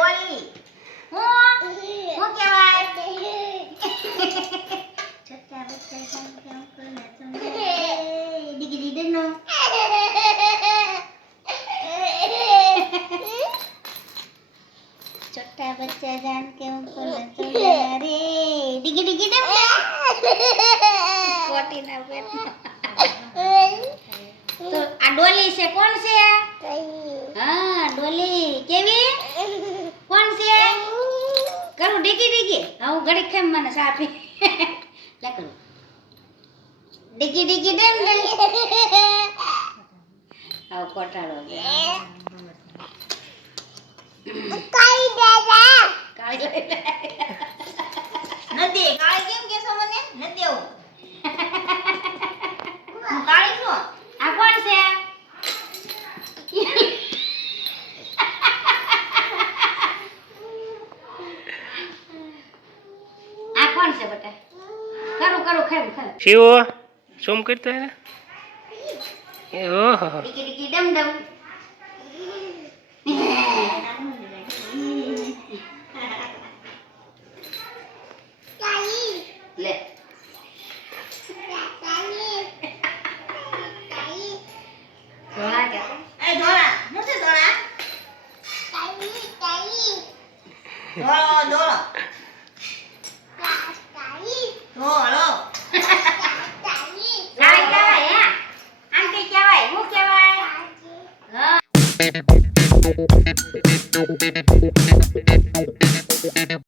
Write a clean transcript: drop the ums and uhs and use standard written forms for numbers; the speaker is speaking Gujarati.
ડોલી હું કહેવાય છોટા બચ્ચા જાન કે અંકલ ને સમજાવે ડીગી ડીગી નો छोटा बच्चा जान के उनको नचुड़ा रे डिगी डिगी डम कोटी ना बेट तो आ डोली से कौन से हां डोली केवी कौन से करू डिगी डिगी હું ઘડી કેમ મને સાપી લે કરું डिगी डिगी डम આવ કોટાળો કાઈ દાદા કાઈ નદી કાઈ કેમ કેસો મને નદી આવું હું કાઈ છું આ કોણ છે આ કોણ છે બેટા કરું કરું ખેમ ખેમ શિવો શું કરતો હે એ ઓહો ડીકી ડીકી ડમ ડમ ले धोला क्या ए धोला मुझे धोला ताई ताई धोलो धोलो ताई धोलो ताई ताई क्या है आंटी क्या है वो क्या है हां